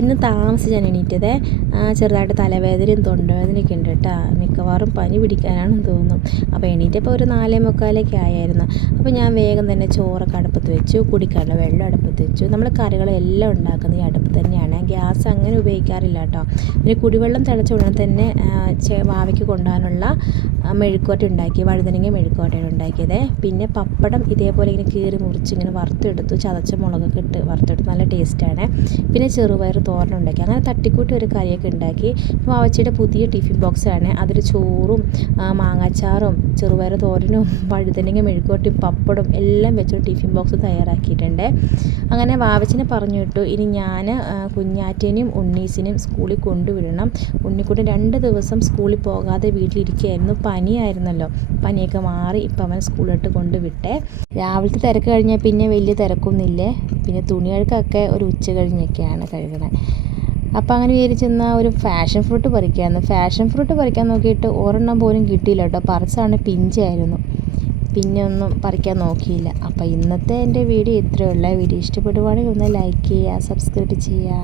ഇന്ന് താമസിച്ചാണ് എണീറ്റത്. ചെറുതായിട്ട് തലവേദനയും തൊണ്ടവേദനയൊക്കെ ഉണ്ട് കേട്ടോ. മിക്കവാറും പനി പിടിക്കാനാണെന്ന് തോന്നുന്നു. അപ്പോൾ എണീറ്റപ്പോൾ ഒരു 4:45 ആയിരുന്നു. അപ്പോൾ ഞാൻ വേഗം തന്നെ ചോറൊക്കെ അടുപ്പത്ത് വെച്ചു, കുടിക്കാനുള്ള വെള്ളം അടുപ്പത്ത് വെച്ചു. നമ്മൾ കറികളെല്ലാം ഉണ്ടാക്കുന്നത് ഈ അടുപ്പ് തന്നെയാണ്. ഗ്യാസ് അങ്ങനെ ഉപയോഗിക്കാറില്ല കേട്ടോ. പിന്നെ കുടിവെള്ളം തിളച്ച ഉടനെ തന്നെ വാവയ്ക്ക് കൊണ്ടുപോകാനുള്ള മെഴുക്കുവരട്ടി ഉണ്ടാക്കി, വഴുതനങ്ങ മെഴുക്കുവരട്ടിയാണ് ഉണ്ടാക്കിയത്. പിന്നെ പപ്പടം ഇതേപോലെ ഇങ്ങനെ കീറി മുറിച്ച് ഇങ്ങനെ വറുത്തെടുത്തു, ചതച്ച മുളകൊക്കെ ഇട്ട് വറുത്തെടുത്ത് നല്ല ടേസ്റ്റാണ്. പിന്നെ ചെറുപയർ തോരൻ ഉണ്ടാക്കി. അങ്ങനെ തട്ടിക്കൂട്ടി ഒരു കറിയൊക്കെ ഉണ്ടാക്കി. അപ്പോൾ അവച്ചിയുടെ പുതിയ ടിഫിൻ ബോക്സാണ്. അതിൽ ചോറും മാങ്ങാച്ചാറും ചെറുപയർ തോരനും വഴുതനങ്ങ മെഴുക്കുവരട്ടിയും പപ്പടും എല്ലാം വെച്ചൊരു ടിഫിൻ ബോക്സ് തയ്യാറാക്കിയിട്ടുണ്ട്. അങ്ങനെ വാവച്ചിനെ പറഞ്ഞു വിട്ടു. ഇനി ഞാൻ കുഞ്ഞാറ്റേനെയും ഉണ്ണീസിനെയും സ്കൂളിൽ കൊണ്ടുവിടണം. ഉണ്ണിക്കുട്ടൻ 2 ദിവസം സ്കൂളിൽ പോകാതെ വീട്ടിലിരിക്കുകയായിരുന്നു. പനിയായിരുന്നല്ലോ. പനിയൊക്കെ മാറി ഇപ്പം അവൻ സ്കൂളിലോട്ട് കൊണ്ടുവിട്ടേ. രാവിലത്തെ തിരക്ക് കഴിഞ്ഞാൽ പിന്നെ വലിയ തിരക്കൊന്നുമില്ലേ. പിന്നെ തുണി കഴുകൊക്കെ ഒരു ഉച്ച കഴിഞ്ഞൊക്കെയാണ് കഴുകണത്. അപ്പോൾ അങ്ങനെ വിചാരിച്ചെന്ന ഒരു ഫാഷൻ ഫ്രൂട്ട് പറിക്കാമെന്ന്. ഫാഷൻ ഫ്രൂട്ട് പറിക്കാൻ നോക്കിയിട്ട് ഒരെണ്ണം പോലും കിട്ടിയില്ല കേട്ടോ. പറിച്ചാണ് പിഞ്ചായിരുന്നു. പിന്നെ ഒന്നും പറിക്കാൻ നോക്കിയില്ല. അപ്പോൾ ഇന്നത്തെ എൻ്റെ വീഡിയോ ഇത്രയേ ഉള്ളൂ. വീഡിയോ ഇഷ്ടപ്പെടുവാണെങ്കിൽ ഒന്ന് ലൈക്ക് ചെയ്യുക, സബ്സ്ക്രൈബ് ചെയ്യുക.